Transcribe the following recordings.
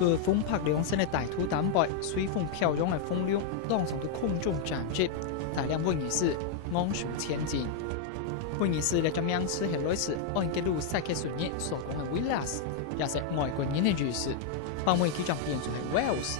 对风拍两身的大土蛋白，随风飘扬的风流，当场对空中展示，大量温仪式昂首前进。温仪式呢，将名词系类似按揭路赛克顺日所讲的 Wheelers， 也是外国人的语式，把每几张变作是 Wales。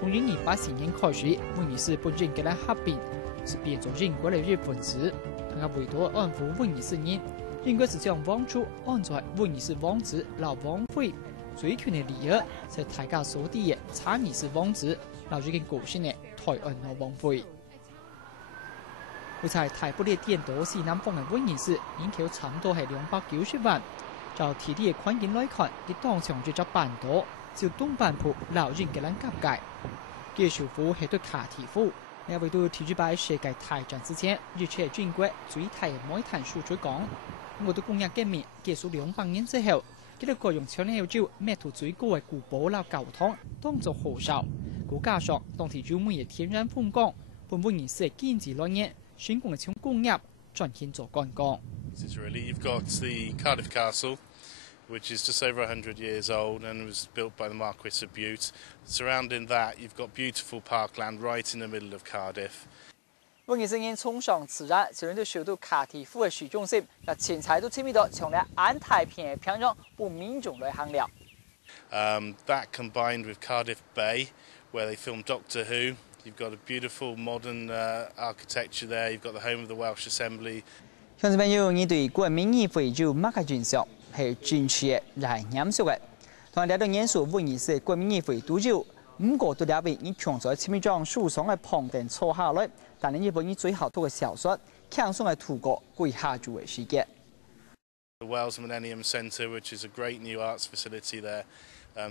从1840年开始，温仪式本人格的合并是变作英国的日本词，他个维多按符温仪式人，应该是将王储按在温仪式王子老王妃。最权的理由是大家所知的查理斯王子，留住嘅个性的台湾老王妃。好在台北的电都市南方的温仪式，人口差唔多係290萬。就地理嘅環境來看，佢當場就只半島，就東半部留人嘅人夾界。嘅首府係對卡提夫，因為對第2世界大戰之前，日前軍國最大嘅煤炭輸出港。我對工業革命結束200年之後。佢哋各用搶料招咩圖最高嘅古堡樓教堂當作號召，再加上當地優美嘅天然風光，本温儀式嘅經濟來源，成功嘅從工業轉型做觀光。You've got the Cardiff Castle, which is just over 100 years old and was built by the Marquis of Bute. Surrounding that, you've got beautiful parkland right in the middle of Cardiff. 温仪式因崇尚自然，就令到首都卡提夫的虚中心，也前菜都亲密到从来安太平的平壤，不民众来行了。That combined with Cardiff Bay, where they filmed Doctor Who, you've got a beautiful modern architecture there. You've got the home of the Welsh Assembly. 乡亲朋友，你对国民议会有乜嘅印象？係真切嘅，係嚴肅嘅。同嚟到演述温儀式國民議會都有5個都兩位，你強在前面將樹上嘅旁定坐下來。但係日本以最後套嘅小說，強上嘅圖過歸下注嘅事件。The Wales Millennium Centre, which is a great new arts facility there,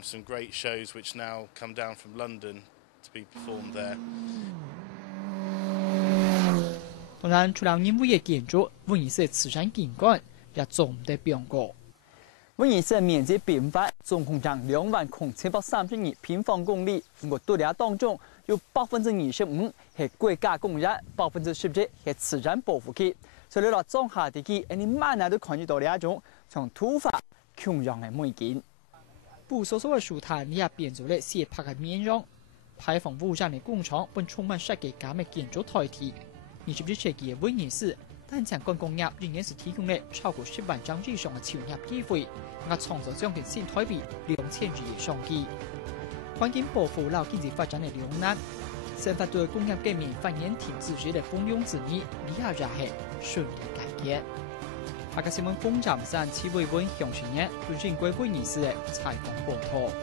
some great shows which now come down from London to be performed there. 當然，除了人為嘅建築，温儀式嘅慈善景觀也做唔得變過。温儀式面積變化，總共佔20732平方公里，不過度假當中有25%係國家公園，17%係自然保護區。所以你落中下地區，你慢慢都看得到呢一種從土法窮樣嘅美景。不疏疏嘅樹壇也變做了斜坡嘅面容，排放污染嘅工廠本充滿設計感嘅建築台體。20世紀嘅温儀式，但相關工業仍然是提供了超過10萬張以上嘅就業機會，我創造將近新台幣2000億嘅商機。環境保護老經濟發展嘅兩難，生發對工業革命繁衍停止時嘅蜂擁之意，你也係順利解決。下個新聞風站3期維穩向前年對英國温儀式嘅採訪報道。